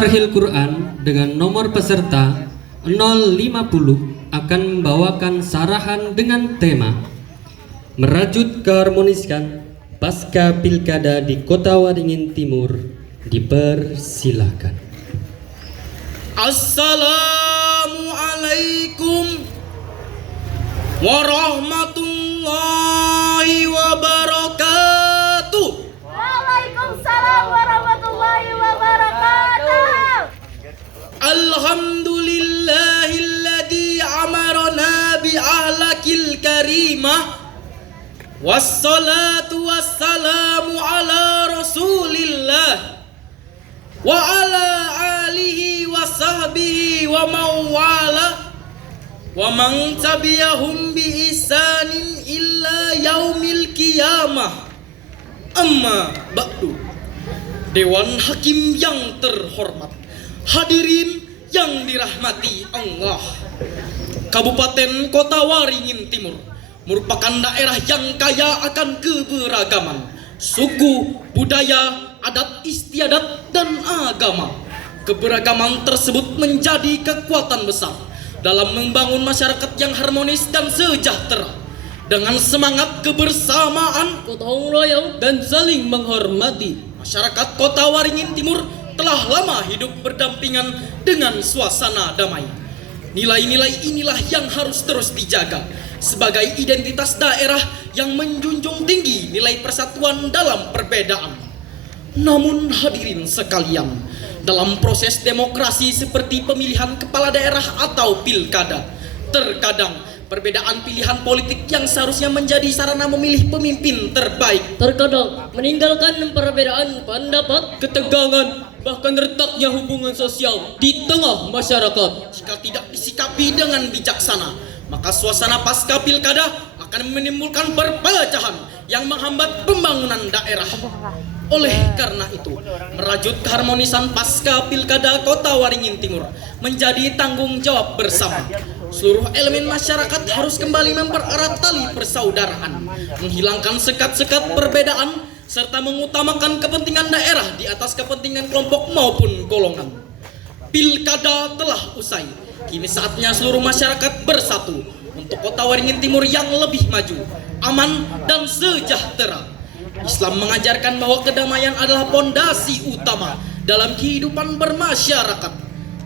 Tarhil Quran dengan nomor peserta 050 akan membawakan sarahan dengan tema merajut keharmoniskan pasca pilkada di Kota Waringin Timur. Dipersilakan. Assalamualaikum warahmatullahi wabarakatuh. Waalaikumsalam warahmatullahi wabarakatuh. Alhamdulillahilladzi amarna bi ahlakil karimah. Wassalatu wassalamu ala rasulillah wa ala alihi wa sahbihi wa mawala wa man tabi'ahum bi ihsanin illa yaumil qiyamah. Amma ba'du. Dewan Hakim yang terhormat, hadirin yang dirahmati Allah, Kabupaten Kota Waringin Timur merupakan daerah yang kaya akan keberagaman suku, budaya, adat istiadat, dan agama. Keberagaman tersebut menjadi kekuatan besar dalam membangun masyarakat yang harmonis dan sejahtera dengan semangat kebersamaan, gotong royong, dan saling menghormati. Masyarakat Kota Waringin Timur telah lama hidup berdampingan dengan suasana damai. Nilai-nilai inilah yang harus terus dijaga sebagai identitas daerah yang menjunjung tinggi nilai persatuan dalam perbedaan. Namun hadirin sekalian, dalam proses demokrasi seperti pemilihan kepala daerah atau pilkada, terkadang perbedaan pilihan politik yang seharusnya menjadi sarana memilih pemimpin terbaik terkadang meninggalkan perbedaan pendapat, ketegangan, bahkan retaknya hubungan sosial di tengah masyarakat. Jika tidak disikapi dengan bijaksana, maka suasana pasca pilkada akan menimbulkan perpecahan yang menghambat pembangunan daerah. Oleh karena itu, merajut keharmonisan pasca pilkada Kota Waringin Timur menjadi tanggung jawab bersama. Seluruh elemen masyarakat harus kembali mempererat tali persaudaraan, menghilangkan sekat-sekat perbedaan, serta mengutamakan kepentingan daerah di atas kepentingan kelompok maupun golongan. Pilkada telah usai. Kini saatnya seluruh masyarakat bersatu untuk Kota Waringin Timur yang lebih maju, aman, dan sejahtera. Islam mengajarkan bahwa kedamaian adalah pondasi utama dalam kehidupan bermasyarakat.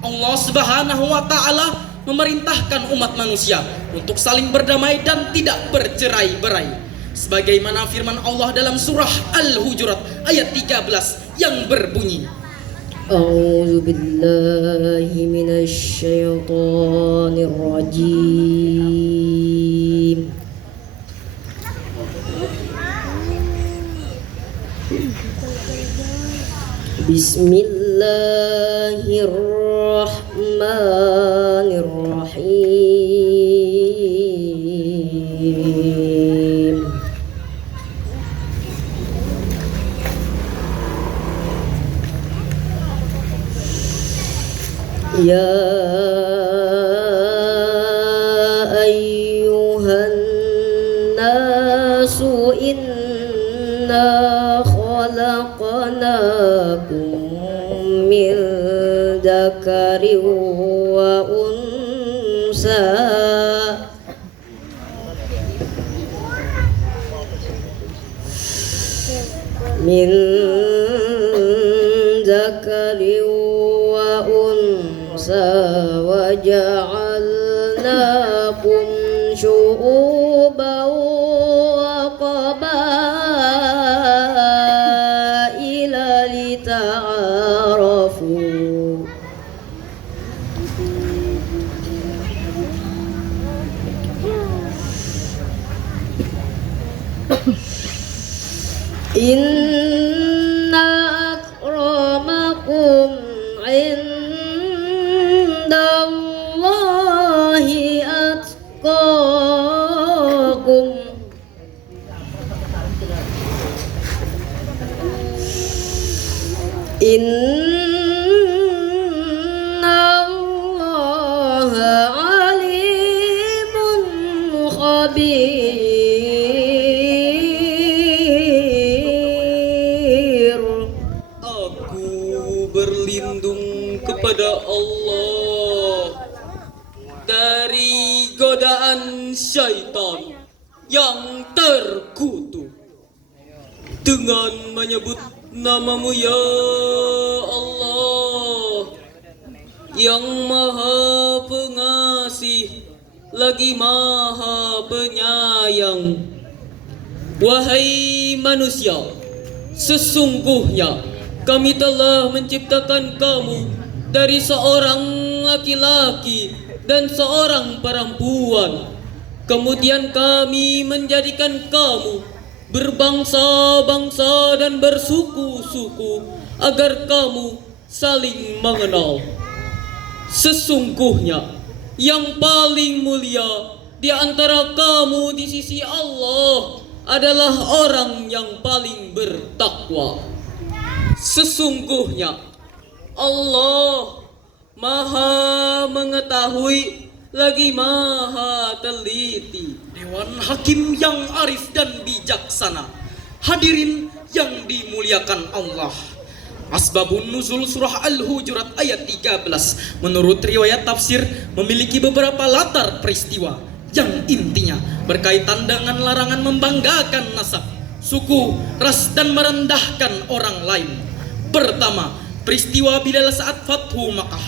Allah Subhanahu wa Ta'ala memerintahkan umat manusia untuk saling berdamai dan tidak bercerai-berai, sebagaimana firman Allah dalam surah Al-Hujurat ayat 13 yang berbunyi, A'udzu billahi minasy syaithanir rajim. Bismillahirrahmanirrahim. Ya ayyuhan nasu inna khalaqnakum min dzakarin wa unsa min dzakarin wa unsa wa ja'alnakum syu'uban wa qabaila lita'arafu. Inna akramakum indallahi atqakum. Innallaha alimun khabir. Aku berlindung kepada Allah dari godaan syaitan yang terkutuk dengan menyebut namamu ya Allah yang maha pengasih lagi maha penyayang. Wahai manusia, sesungguhnya kami telah menciptakan kamu dari seorang laki-laki dan seorang perempuan. Kemudian kami menjadikan kamu berbangsa-bangsa dan bersuku-suku agar kamu saling mengenal. Sesungguhnya yang paling mulia di antara kamu di sisi Allah adalah orang yang paling bertakwa. Sesungguhnya Allah Maha mengetahui lagi maha teliti. Dewan Hakim yang arif dan bijaksana, hadirin yang dimuliakan Allah. Asbabun nuzul surah Al-Hujurat ayat 13 menurut riwayat tafsir memiliki beberapa latar peristiwa yang intinya berkaitan dengan larangan membanggakan nasab, suku, ras dan merendahkan orang lain. Pertama, peristiwa Bilal saat Fathu Makkah.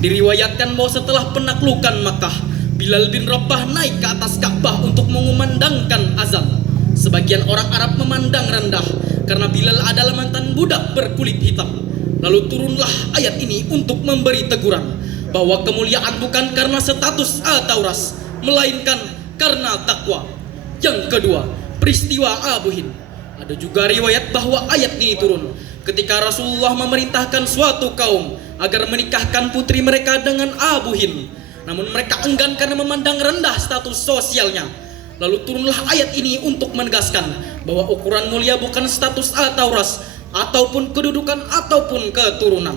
Diriwayatkan bahwa setelah penaklukan Makkah, Bilal bin Rabah naik ke atas Ka'bah untuk mengumandangkan azan. Sebagian orang Arab memandang rendah karena Bilal adalah mantan budak berkulit hitam. Lalu turunlah ayat ini untuk memberi teguran bahwa kemuliaan bukan karena status atau ras, melainkan karena takwa. Yang kedua, peristiwa Abu Hind. Ada juga riwayat bahwa ayat ini turun ketika Rasulullah memerintahkan suatu kaum agar menikahkan putri mereka dengan Abu Hind. Namun mereka enggan karena memandang rendah status sosialnya. Lalu turunlah ayat ini untuk menegaskan bahwa ukuran mulia bukan status atau ras, ataupun kedudukan ataupun keturunan.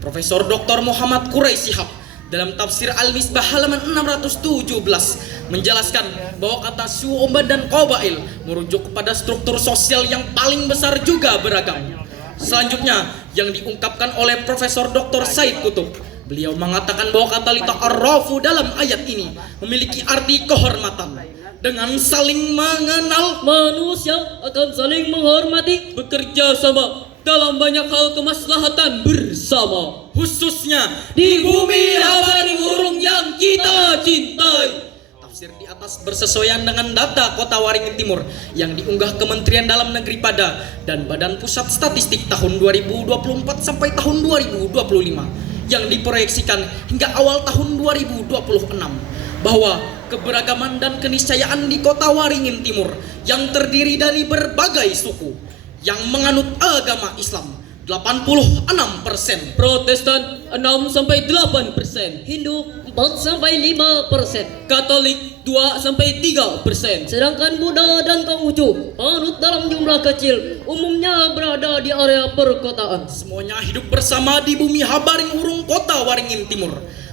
Profesor Dr. Muhammad Quraisy Shihab dalam tafsir Al-Misbah halaman 617 menjelaskan bahwa kata syu'ubah dan qabail merujuk kepada struktur sosial yang paling besar juga beragam. Selanjutnya yang diungkapkan oleh Profesor Dr. Said Kutub, beliau mengatakan bahwa kata lita'arrafu dalam ayat ini memiliki arti kehormatan. Dengan saling mengenal, manusia akan saling menghormati, bekerja sama dalam banyak hal kemaslahatan bersama, khususnya di bumi Habari Hurung yang kita cintai. Tafsir di atas bersesuaian dengan data Kota Waringin Timur yang diunggah Kementerian Dalam Negeri pada dan Badan Pusat Statistik tahun 2024 sampai tahun 2025 yang diproyeksikan hingga awal tahun 2026 bahwa keberagaman dan keniscayaan di Kota Waringin Timur yang terdiri dari berbagai suku yang menganut agama Islam 86%, Protestan 6-8%, Hindu 4-5%, Katolik 2-3%, sedangkan Buddha dan Konghucu panut dalam jumlah kecil, umumnya berada di area perkotaan. Semuanya hidup bersama di bumi Habaring Hurung Kota Waringin Timur.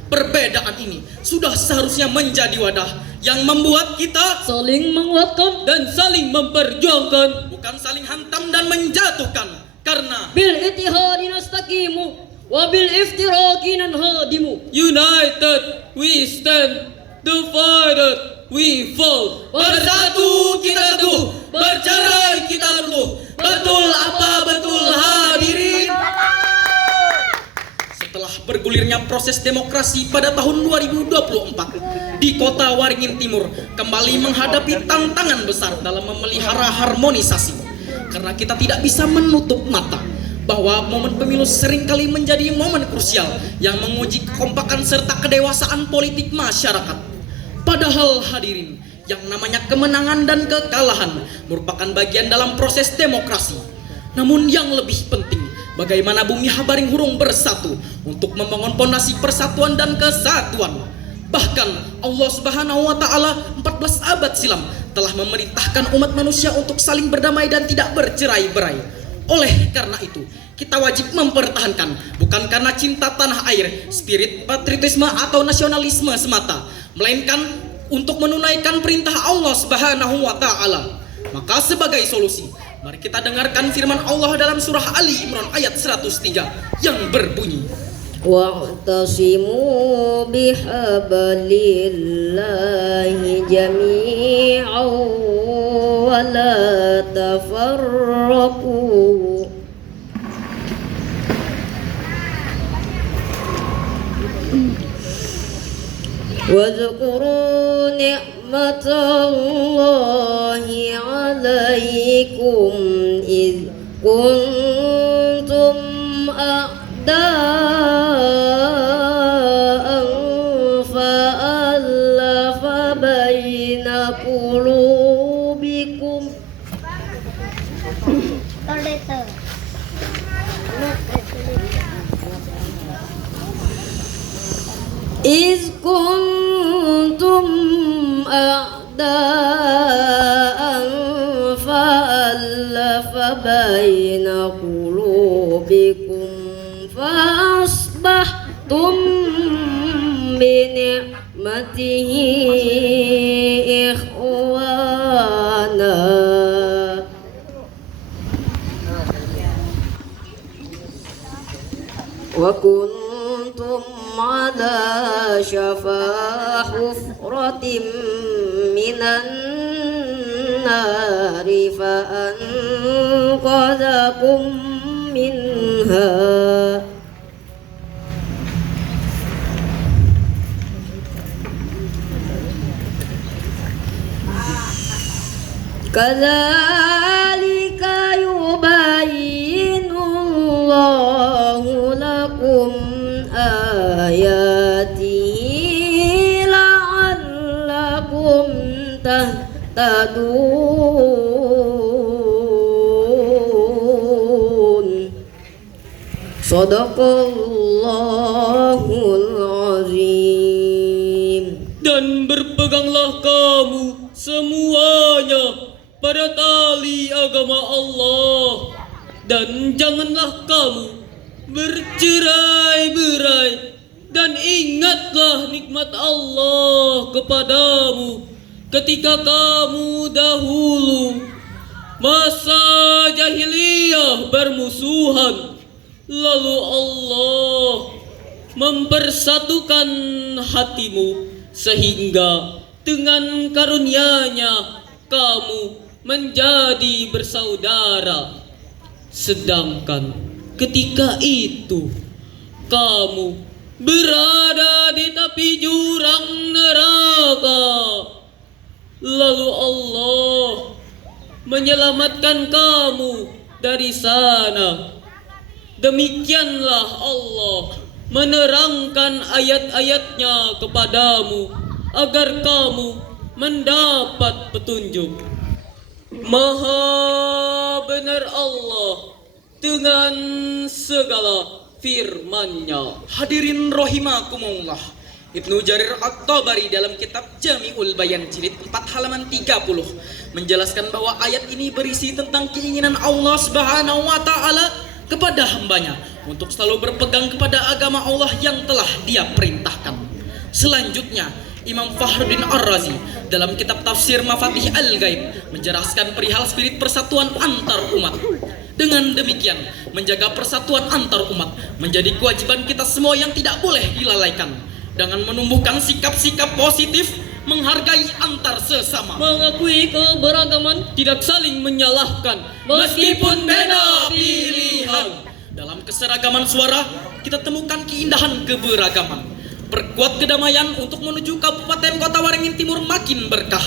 Perbedaan ini sudah seharusnya menjadi wadah yang membuat kita saling menguatkan dan saling memperjuangkan, bukan saling hantam dan menjatuhkan. Karena bil ittihadi nastaqimu wa bil iftiraqi nanhadimu. United we stand, divided we fall. Bersatu kita teguh, bercerai kita runtuh. Betul apa betul hadirin? Setelah bergulirnya proses demokrasi pada tahun 2024 di Kota Waringin Timur kembali menghadapi tantangan besar dalam memelihara harmonisasi. Karena kita tidak bisa menutup mata bahwa momen pemilu seringkali menjadi momen krusial yang menguji kekompakan serta kedewasaan politik masyarakat. Padahal hadirin, yang namanya kemenangan dan kekalahan merupakan bagian dalam proses demokrasi. Namun yang lebih penting, bagaimana bumi Habaring Hurung bersatu untuk membangun pondasi persatuan dan kesatuan. Bahkan Allah Subhanahu wa taala 14 abad silam telah memerintahkan umat manusia untuk saling berdamai dan tidak bercerai-berai. Oleh karena itu, kita wajib mempertahankan bukan karena cinta tanah air, spirit patriotisme atau nasionalisme semata, melainkan untuk menunaikan perintah Allah Subhanahu wa taala. Maka sebagai solusi, mari kita dengarkan firman Allah dalam surah Ali Imran ayat 103 yang berbunyi, واعتصموا بحبل الله جميعا ولا تفرقوا واذكروا نعمة الله عليكم إذ كنتم أعداء فألف بين قلوبكم إذ كنتم أعداء فألف بين قلوبكم فأصبحتم بنعمته إخوانا وكنتم على شفا حفرة من النار فأنقذكم منها كذلك يبين الله لكم آياته لعلكم تهتدون Sadaqallahul azim. Dan berpeganglah kamu semuanya pada tali agama Allah, dan janganlah kamu bercerai-berai, dan ingatlah nikmat Allah kepadamu ketika kamu dahulu masa jahiliyah bermusuhan, lalu Allah mempersatukan hatimu sehingga dengan karunia-Nya kamu menjadi bersaudara. Sedangkan ketika itu kamu berada di tepi jurang neraka, lalu Allah menyelamatkan kamu dari sana. Demikianlah Allah menerangkan ayat-ayat-Nya kepadamu agar kamu mendapat petunjuk. Maha benar Allah dengan segala firman-Nya. Hadirin rahimakumullah, Ibnu Jarir At-Tabari dalam kitab Jami'ul Bayan jilid 4 halaman 30 menjelaskan bahwa ayat ini berisi tentang keinginan Allah Subhanahu wa taala kepada hambanya untuk selalu berpegang kepada agama Allah yang telah Dia perintahkan. Selanjutnya, Imam Fakhruddin Ar-Razi dalam kitab tafsir Mafatih Al-Ghaib menjelaskan perihal spirit persatuan antar umat. Dengan demikian, menjaga persatuan antar umat menjadi kewajiban kita semua yang tidak boleh dilalaikan, dengan menumbuhkan sikap-sikap positif, menghargai antar sesama, Mengakui keberagaman, tidak saling menyalahkan meskipun beda pilihan. dalam keseragaman suara kita temukan keindahan keberagaman. Perkuat kedamaian untuk menuju Kabupaten Kota Waringin Timur makin berkah.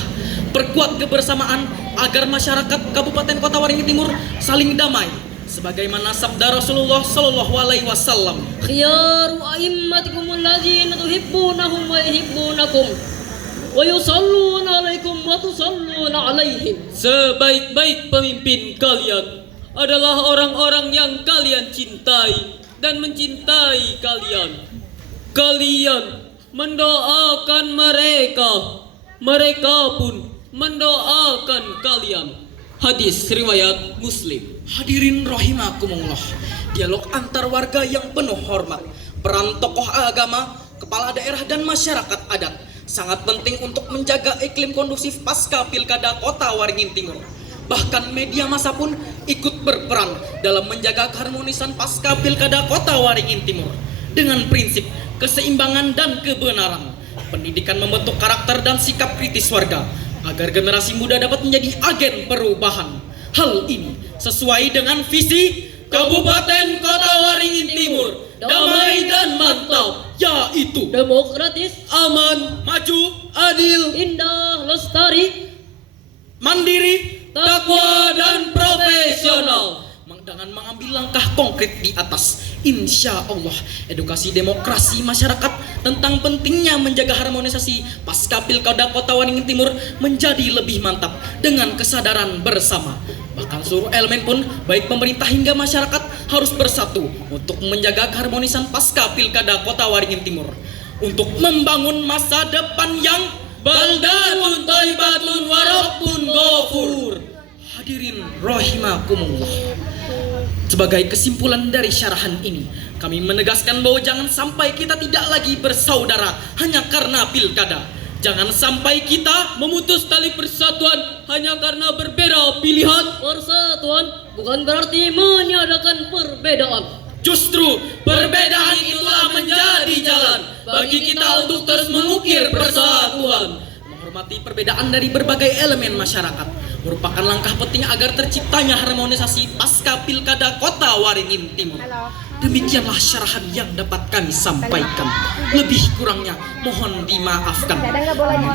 Perkuat kebersamaan agar masyarakat Kabupaten Kota Waringin Timur saling damai, sebagaimana sabda Rasulullah Shallallahu Alaihi Wasallam. Khiyaru a'immatikum alladzina tuhibbunahum wa yuhibbunakum wa yusalluna alaikum wa tusalluna alaihim. Sebaik-baik pemimpin kalian adalah orang-orang yang kalian cintai dan mencintai kalian. Kalian mendoakan mereka, mereka pun mendoakan kalian. Hadis riwayat Muslim. Hadirin rahimakumullah, dialog antar warga yang penuh hormat, peran tokoh agama, kepala daerah dan masyarakat adat sangat penting untuk menjaga iklim kondusif pasca Pilkada Kota Waringin Timur. Bahkan media massa pun ikut berperan dalam menjaga keharmonisan pasca Pilkada Kota Waringin Timur. dengan prinsip keseimbangan dan kebenaran. Pendidikan membentuk karakter dan sikap kritis warga agar generasi muda dapat menjadi agen perubahan. Hal ini sesuai dengan visi Kabupaten Kota Waringin Timur, damai dan mantap, yaitu Demokratis, aman, maju, adil, indah, lestari, mandiri, takwa, dan profesional. Dengan mengambil langkah konkret di atas, insya Allah edukasi demokrasi masyarakat tentang pentingnya menjaga harmonisasi pasca Pilkada Kota Waringin Timur menjadi lebih mantap dengan kesadaran bersama. Bahkan seluruh elemen pun, baik pemerintah hingga masyarakat, harus bersatu untuk menjaga keharmonisan pasca Pilkada Kota Waringin Timur untuk membangun masa depan yang baldatun thayyibatun wa rabbun ghafur. Hadirin rahimakumullah. Sebagai kesimpulan dari syarahan ini, kami menegaskan bahwa jangan sampai kita tidak lagi bersaudara hanya karena pilkada. Jangan sampai kita memutus tali persatuan hanya karena berbeda pilihan. Persatuan bukan berarti meniadakan perbedaan. Justru perbedaan itulah menjadi jalan bagi kita untuk terus mengukir persatuan. Menghormati perbedaan dari berbagai elemen masyarakat merupakan langkah penting agar terciptanya harmonisasi pasca Pilkada Kota Waringin Timur. Demikianlah syarahan yang dapat kami sampaikan. Lebih kurangnya mohon dimaafkan.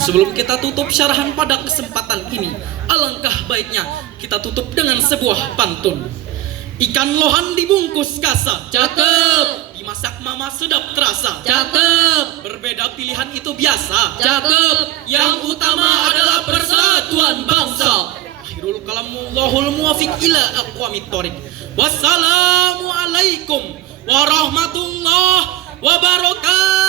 Sebelum kita tutup syarahan pada kesempatan ini, alangkah baiknya kita tutup dengan sebuah pantun. Ikan lohan dibungkus kasa, Cakep, dimasak mama sedap terasa. cakep, Berbeda pilihan itu biasa. cakep. Yang utama adalah persatuan bangsa. Akhirul kalamullahu muwafiq ila aqwamit thoriq. Wassalamualaikum warahmatullahi wabarakatuh.